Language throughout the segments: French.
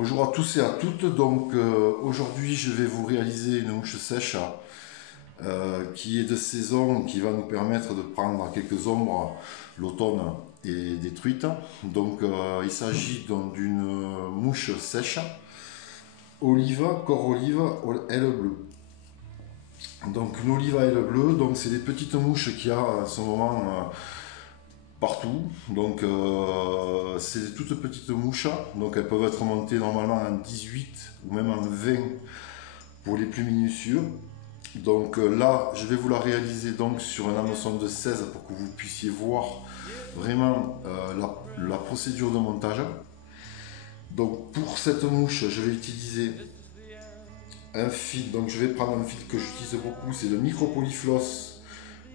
Bonjour à tous et à toutes. Donc aujourd'hui je vais vous réaliser une mouche sèche qui est de saison, qui va nous permettre de prendre quelques ombres l'automne et des truites. Donc il s'agit donc d'une mouche sèche, olive, corps olive, aile bleue. Donc une olive à aile bleue, donc c'est des petites mouches qu'il y a à ce moment partout. Donc c'est des toutes petites mouches, donc elles peuvent être montées normalement en 18 ou même en 20 pour les plus minutieux. Donc là je vais vous la réaliser donc sur un hameçon de 16 pour que vous puissiez voir vraiment la procédure de montage. Donc pour cette mouche je vais utiliser un fil, donc je vais prendre un fil que j'utilise beaucoup, c'est le Micro Polyfloss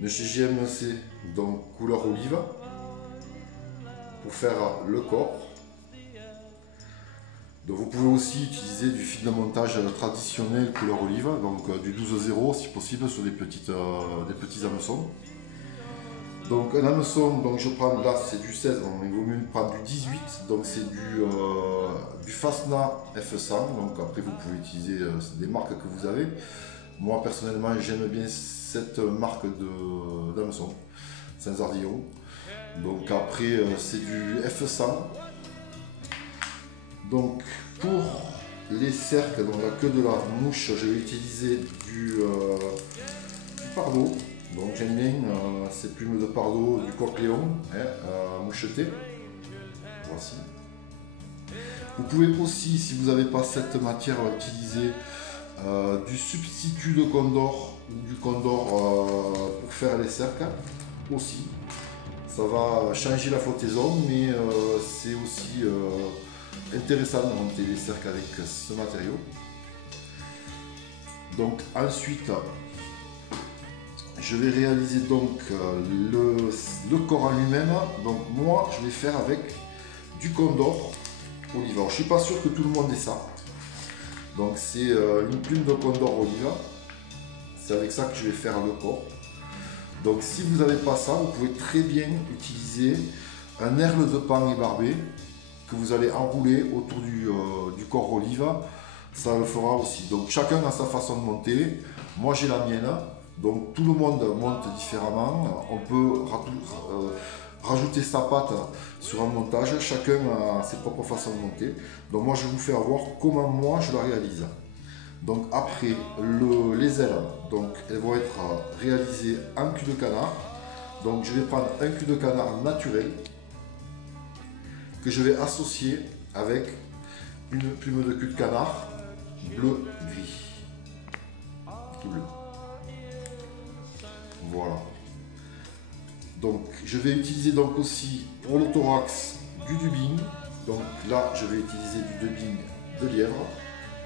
de chez JMC, donc couleur olive, pour faire le corps. Donc vous pouvez aussi utiliser du fil de montage traditionnel couleur olive, donc du 12-0 si possible sur des petits hameçons. Donc un hameçon, donc je prends là c'est du 16, donc il vaut mieux prendre du 18, donc c'est du Fasna F100, donc après vous pouvez utiliser des marques que vous avez. Moi personnellement j'aime bien cette marque d'hameçon, Saint-Zardillon. Donc après c'est du F100. Donc pour les cercles, dans la queue de la mouche, je vais utiliser du pardot. Donc j'aime bien ces plumes de pardot du coq-léon, moucheté. Voici. Vous pouvez aussi, si vous n'avez pas cette matière, utiliser du substitut de condor ou du condor pour faire les cercles aussi. Ça va changer la flottaison, mais c'est aussi intéressant de monter les cercles avec ce matériau. Donc ensuite je vais réaliser donc le corps en lui-même. Donc moi je vais faire avec du condor olive. Alors, je suis pas sûr que tout le monde ait ça. Donc c'est une plume de condor olive. C'est avec ça que je vais faire le corps. Donc si vous n'avez pas ça, vous pouvez très bien utiliser un herle de pan ébarbé que vous allez enrouler autour du corps olive. Ça le fera aussi. Donc chacun a sa façon de monter. Moi j'ai la mienne. Donc tout le monde monte différemment. On peut rajouter sa patte sur un montage. Chacun a ses propres façons de monter. Donc moi je vais vous faire voir comment moi je la réalise. Donc après les ailes, donc elles vont être réalisées en cul de canard. Donc je vais prendre un cul de canard naturel que je vais associer avec une plume de cul de canard bleu-gris. Bleu. Voilà. Donc je vais utiliser donc aussi pour le thorax du dubbing. Donc là je vais utiliser du dubbing de lièvre,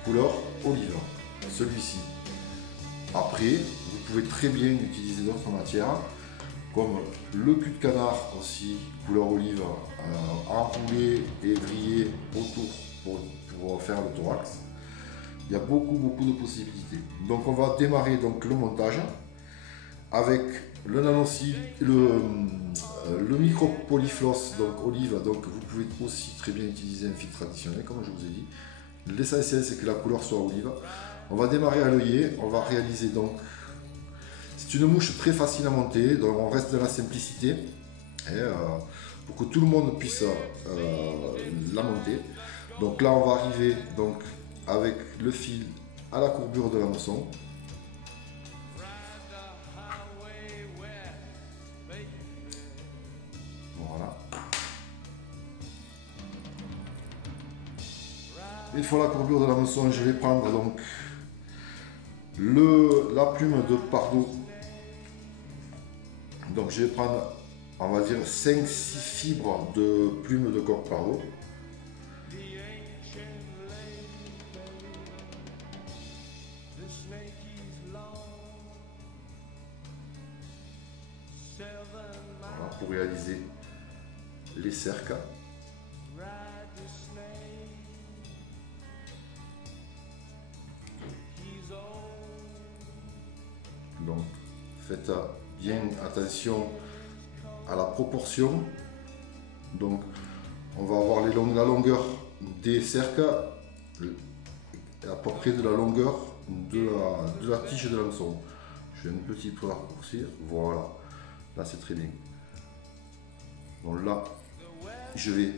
couleur olive, celui-ci. Après, vous pouvez très bien utiliser d'autres matières, comme le cul de canard aussi, couleur olive, enroulé et vrillé autour pour faire le thorax. Il y a beaucoup de possibilités. Donc on va démarrer donc le montage avec le nanosil, le micro polyfloss, donc olive. Donc vous pouvez aussi très bien utiliser un fil traditionnel comme je vous ai dit. L'essentiel c'est que la couleur soit olive. On va démarrer à l'œillet, on va réaliser donc. C'est une mouche très facile à monter, donc on reste dans la simplicité pour que tout le monde puisse la monter. Donc là on va arriver donc avec le fil à la courbure de l'hameçon. Voilà. Une fois la courbure de l'hameçon, je vais prendre donc la plume de pardot. Donc je vais prendre, on va dire 5-6 fibres de plume de coq pardot. Voilà, pour réaliser les cercles. Donc faites bien attention à la proportion. Donc on va avoir la longueur des cercles à peu près de la longueur de la tige de l'hameçon. Je vais un petit peu raccourcir, voilà, là c'est très bien. Donc là, je vais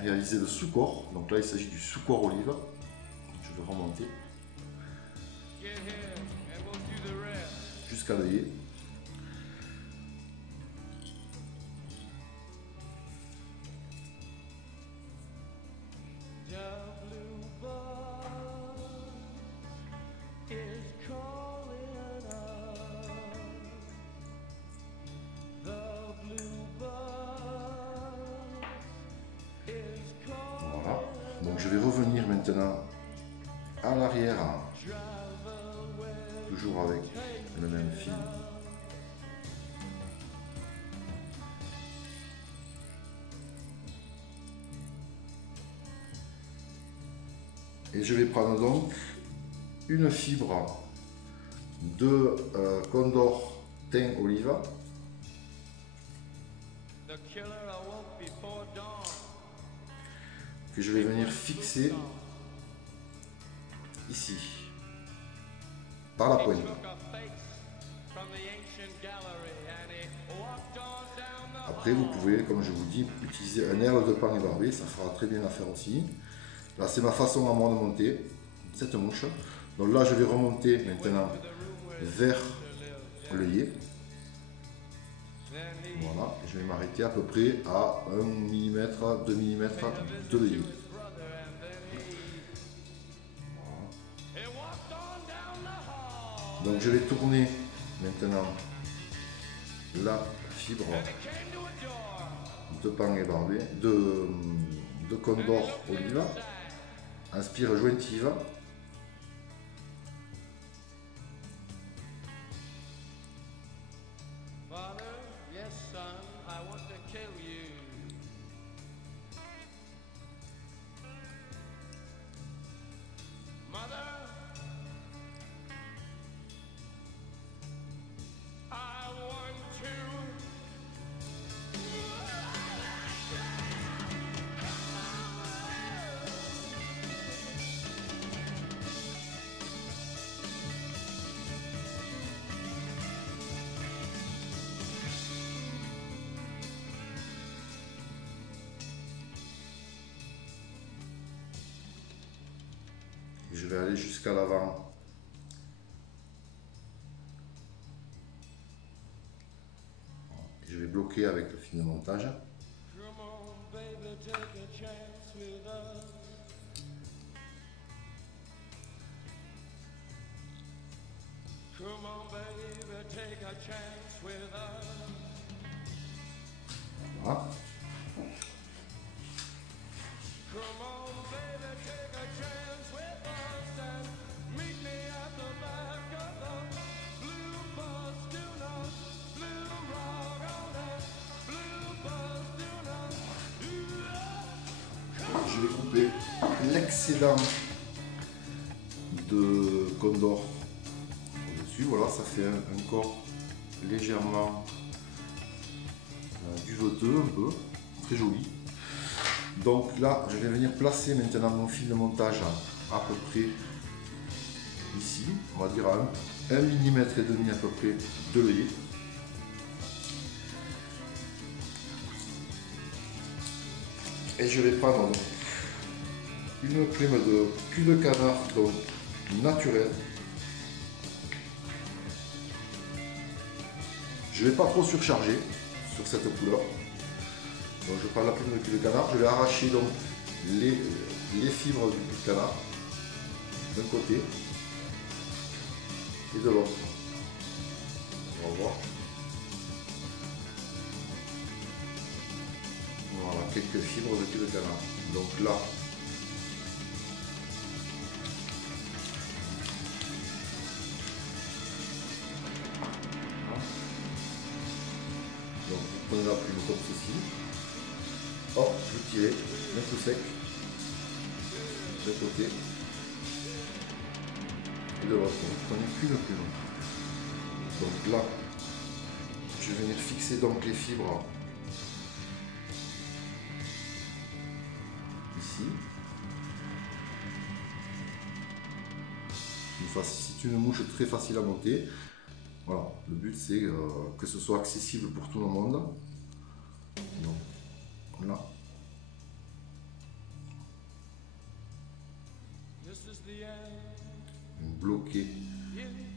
réaliser le sous-corps, donc là il s'agit du sous-corps olive. Je vais remonter jusqu'à l'œillet. Voilà, donc je vais revenir maintenant à l'arrière, toujours avec le même fil. Et je vais prendre donc une fibre de Condor thym olive que je vais venir fixer ici, par la pointe. Après, vous pouvez, comme je vous dis, utiliser un aile de pan ébarbé, ça fera très bien l'affaire aussi. Là, c'est ma façon à moi de monter cette mouche. Donc là, je vais remonter maintenant vers l'œillet. Voilà, je vais m'arrêter à peu près à 1 mm, 2 mm de l'œillet. Donc je vais tourner maintenant la fibre de pan ébarbé, de Condor olive, en spire jointive. Je vais aller jusqu'à l'avant. Je vais bloquer avec le fil de montage. Voilà. Je vais couper l'excédent de Condor au-dessus. Voilà, ça fait un corps légèrement duveteux, un peu, très joli. Donc là, je vais venir placer maintenant mon fil de montage à peu près ici, on va dire à 1 mm et demi à peu près de l'œillet. Et je vais prendre donc une plume de cul de canard donc naturelle. Je ne vais pas trop surcharger sur cette couleur. Donc je prends la plume de cul de canard, je vais arracher donc les fibres du cul de canard d'un côté et de l'autre. On va voir. Voilà, quelques fibres de cul de canard. Donc là, donc vous prenez la plume comme ceci. Hop, vous tirez d'un coup sec de côté et de l'autre. Vous prenez qu'une plume. Donc là, je vais venir fixer donc les fibres ici. c'est une mouche très facile à monter. Voilà, le but c'est que ce soit accessible pour tout le monde. Donc, là. Bloquer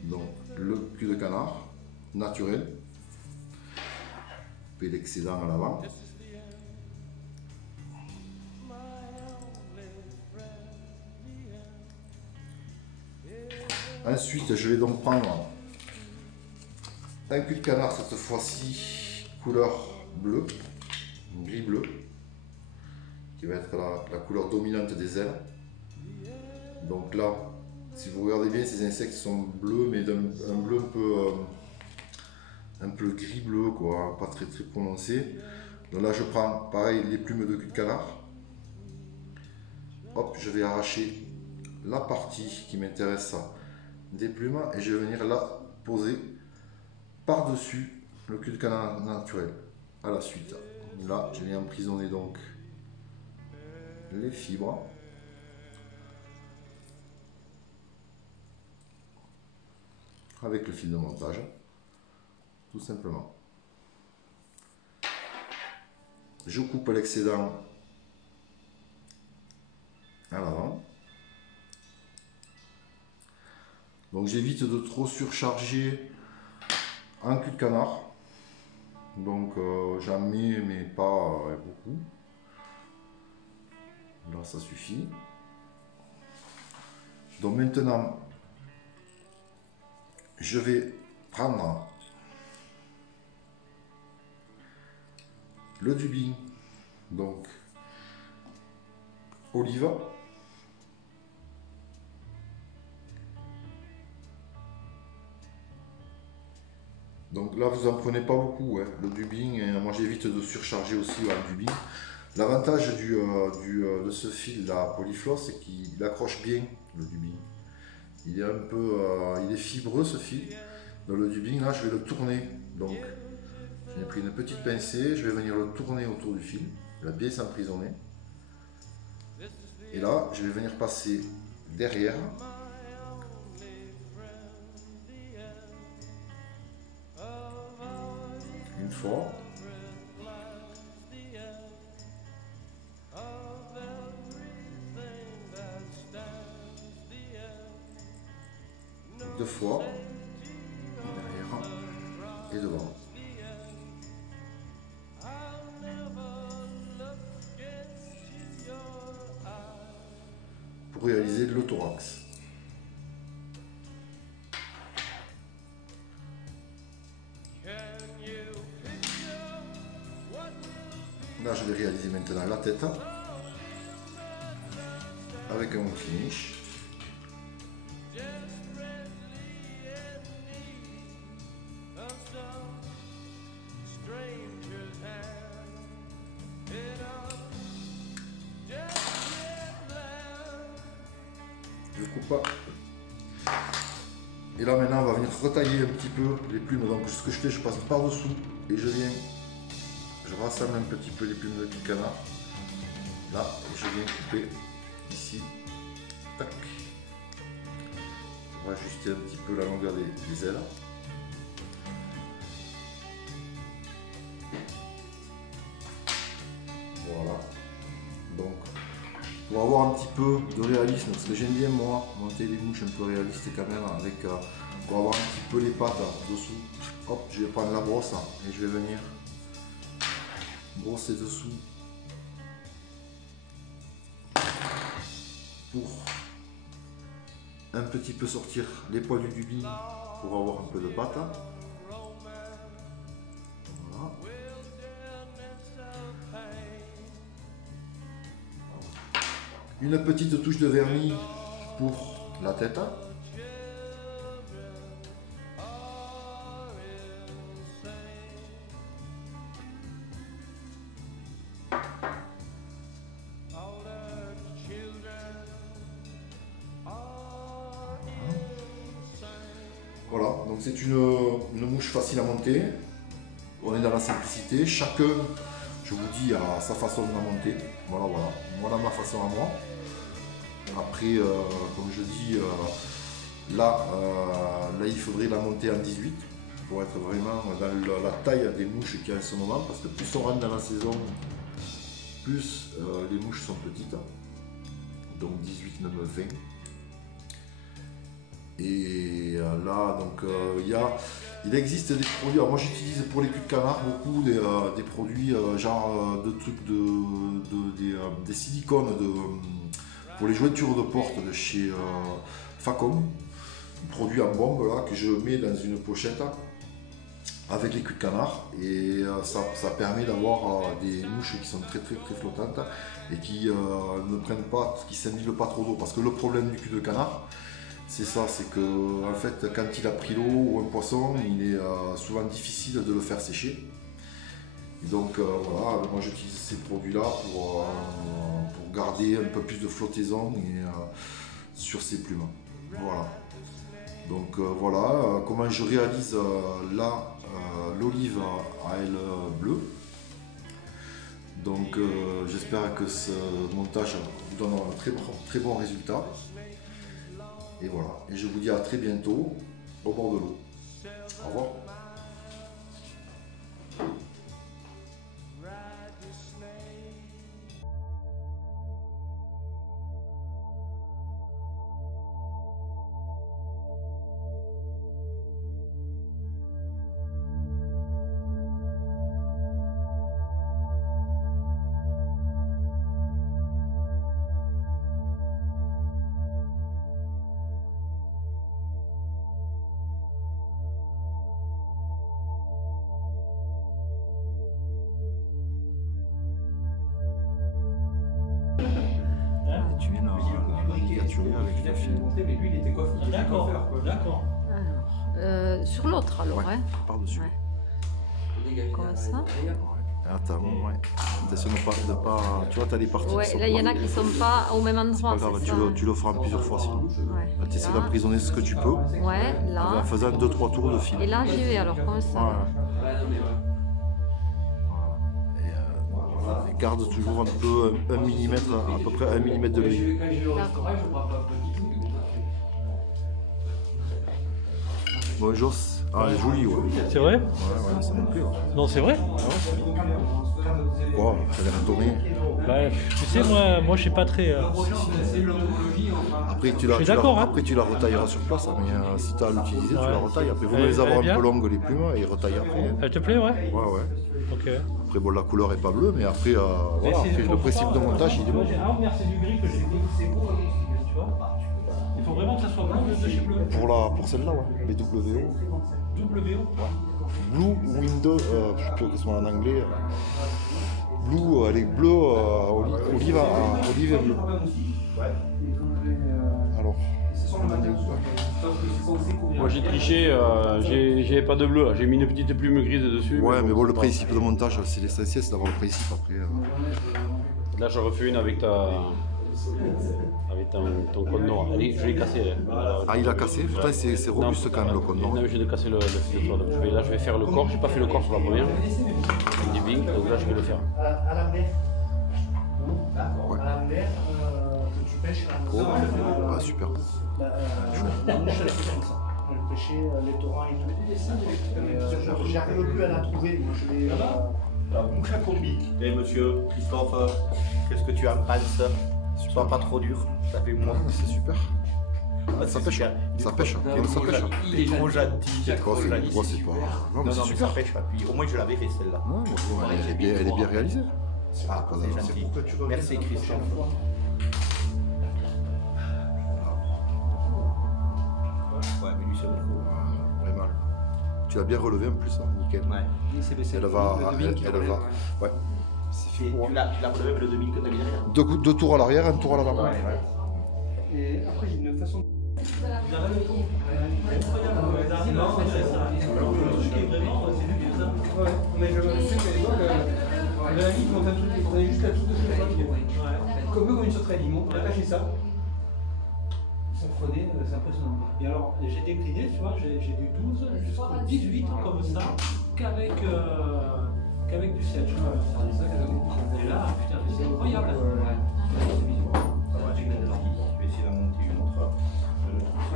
donc le cul de canard naturel, et l'excédent à l'avant. Ensuite, je vais donc prendre un cul de canard, cette fois-ci couleur bleue, gris-bleu, qui va être la couleur dominante des ailes. Donc là, si vous regardez bien, ces insectes sont bleus, mais d'un bleu un peu gris-bleu, quoi, pas très prononcé. Donc là, je prends pareil les plumes de cul de canard. Hop, je vais arracher la partie qui m'intéresse des plumes et je vais venir la poser par-dessus le cul de canard naturel. À la suite, là, je viens emprisonner donc les fibres. Avec le fil de montage, tout simplement. Je coupe l'excédent à l'avant. Donc j'évite de trop surcharger un cul de canard. Donc j'en mets mais pas beaucoup. Là ça suffit. Donc maintenant je vais prendre le dubbing, donc olive, donc là vous en prenez pas beaucoup, hein, le dubbing, et moi j'évite de surcharger aussi le dubbing. L'avantage de ce fil là Polyfloss, c'est qu'il accroche bien le dubbing. Il est un peu, il est fibreux ce fil. Dans le dubbing, là, je vais le tourner. Donc, j'ai pris une petite pincée, je vais venir le tourner autour du fil. Il va bien s'emprisonner. Et là, je vais venir passer derrière. Une fois. Deux fois, derrière et devant. Pour réaliser le thorax. Là, je vais réaliser maintenant la tête avec un finish. Je coupe. Et là maintenant on va venir retailler un petit peu les plumes. Donc ce que je fais, je passe par dessous et je rassemble un petit peu les plumes de cul de canard. Là, et je viens couper ici. Tac. On va ajuster un petit peu la longueur des ailes. Voilà. Donc pour avoir un petit peu de réalisme, parce que j'aime bien moi monter des mouches un peu réalistes quand même, avec pour avoir un petit peu les pattes dessous. Hop, je vais prendre la brosse et je vais venir brosser dessous pour un petit peu sortir les poils du dubbing pour avoir un peu de pâte. Voilà. Une petite touche de vernis pour la tête. Voilà, donc c'est une mouche facile à monter. On est dans la simplicité. Chacun, je vous dis, a sa façon de la monter. Voilà, voilà. Voilà ma façon à moi. Après, comme je dis, Là, il faudrait la monter en 18 pour être vraiment dans la taille des mouches qu'il y a en ce moment, parce que plus on rentre dans la saison, plus les mouches sont petites. Donc 18, 9, 20. Et là, donc il existe des produits. Alors moi j'utilise pour les culs de canard beaucoup des produits genre de trucs des silicones pour les jointures de porte de chez Facom. Un produit en bombe là que je mets dans une pochette avec les culs de canard, et ça permet d'avoir des mouches qui sont très flottantes et qui ne prennent pas, qui s'indignent pas trop d'eau, parce que le problème du cul de canard, c'est ça, c'est que en fait quand il a pris l'eau ou un poisson, il est souvent difficile de le faire sécher. Et donc voilà, moi j'utilise ces produits là pour garder un peu plus de flottaison sur ces plumes. Voilà. Donc voilà comment je réalise là l'olive à aile bleue. Donc j'espère que ce montage vous donnera un très bon résultat. Et voilà, et je vous dis à très bientôt au bord de l'eau. Au revoir. Tu viens avec le film. Mais lui, il était coiffeur. D'accord, d'accord. Alors, sur l'autre alors, Ouais, hein. par-dessus. Ouais. Comme ça. Attends, ouais. Attention de pas. Tu vois, t'as des parties. Ouais, là il y en a qui sont pas au même endroit. C'est pas grave, c'est ça. tu le feras plusieurs fois sinon. Ouais. Tu essaies Là. d'emprisonner ce que tu peux Ouais, là. en faisant 2-3 tours de fil. Et là j'y vais alors, comme ça. Voilà. Et garde toujours un peu 1 mm, à peu près 1 mm de l'aiguille. Quand je vais au restaurant, je prends pas un petit truc. Bon, Joss. Ah, elle est jolie, ouais. C'est vrai? Ouais, ça me plaît. Ouais. Non, c'est vrai? Quoi? Ça vient de tourner. Bah, tu sais, moi je suis pas très. Après, Je suis d'accord, hein. après, tu la retailleras sur place, hein, mais si tu as à l'utiliser, tu Ouais. la retailles. Après, il vaut Elle- mieux les avoir elle est un bien peu longues, les plumes, et retailler après. Hein. Elle te plaît, ouais? Ouais, ouais. Ok. Après, bon, la couleur est pas bleue, mais après, voilà, après, le principe de montage, il est bon. J'ai rare c'est du gris que j'ai dit. C'est beau, tu vois? Il faut vraiment que ça soit blanc de chez Bleu. Pour celle-là, ouais. Les WO. WO? Blue Window, je sais plus ce que c'est en anglais. Blue, elle est bleue, olive et bleu. Alors, Moi j'ai triché, j'avais pas de bleu, là. J'ai mis une petite plume grise dessus. ouais, mais bon, le c'est pas- principe de montage, c'est l'essentiel, c'est d'avoir le principe après. Là j'en refais une avec ton cône noir. Je l'ai cassé. Ah, il a cassé? Pourtant, c'est robuste quand même le cône. Non, mais j'ai cassé le fil de toile. Là je vais faire le corps, j'ai pas fait le corps sur la première. Avec des billes, donc là je vais le faire. À l'envers. Ouais. À l'envers, que tu pêches. Oh, ah, super. La mouche, elle fait comme ça. Elle pêchait les torrents et tout. J'arrive plus à la trouver. Moi, je l'ai. La bouche à combi. Eh monsieur, Christophe, qu'est-ce que tu en penses? Sois pas trop dur, ça fait moi. C'est super. Ah, Ça c'est pêche, super. ça pêche, Il est ça trop pêche. gentil. Il est trop gentil, c'est trop c'est gentil. quoi, c'est pas. Non, mais c'est mais ça super. pêche pas. Puis au moins je la verrai celle-là. Non, mais bon, elle est bien réalisée. Ah, pas c'est grave. gentil. Merci Christophe. Ouais, mais lui c'est beaucoup. Vraiment. Tu l'as bien relevé en plus, hein, nickel. Ouais. Elle va. Ouais. C'est fait Et pour. tu l'as relevé avec le demi que tu as mis derrière. Deux tours à l'arrière, un tour à l'avant. Et après, j'ai une façon. Mais je sais qu'à l'époque, la ligne, on avait juste la touche de téléphone. Comme une sauterait limon, on a caché ça. Ça prenait, c'est impressionnant. Et alors, j'ai décliné, tu vois, j'ai du 12 jusqu'au 18 comme ça, qu'avec du 7. Et là, putain, c'est incroyable. Je vais essayer d'en monter une autre.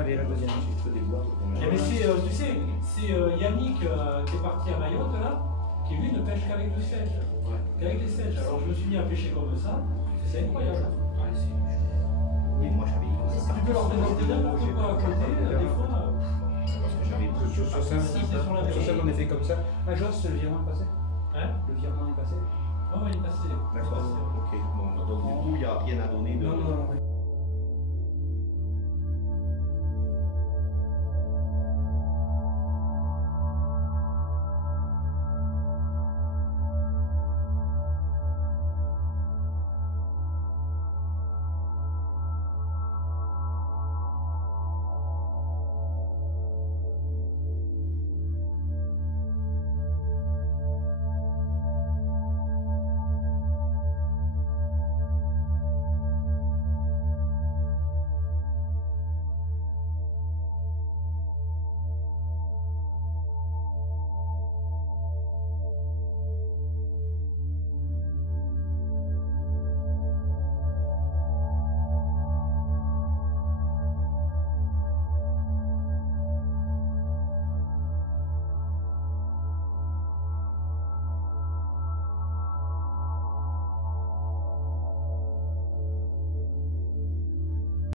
Allez, la deuxième. Eh ben, tu sais, c'est Yannick qui est parti à Mayotte là, qui lui ne pêche qu'avec du sèche, qu'avec les sèches. Alors je me suis mis à pêcher comme ça, c'est incroyable. Oui, moi j'avais Tu peux leur présenter n'importe quoi à côté, des fois. parce que j'avais Sur ça, Si, c'est sur la sur ça qu'on a fait comme ça. Ah, Joss, le virement est passé. Hein? Le virement est passé. Ouais, il est passé. D'accord, ok. Bon, donc du coup, il n'y a rien à donner de. Non, non, non.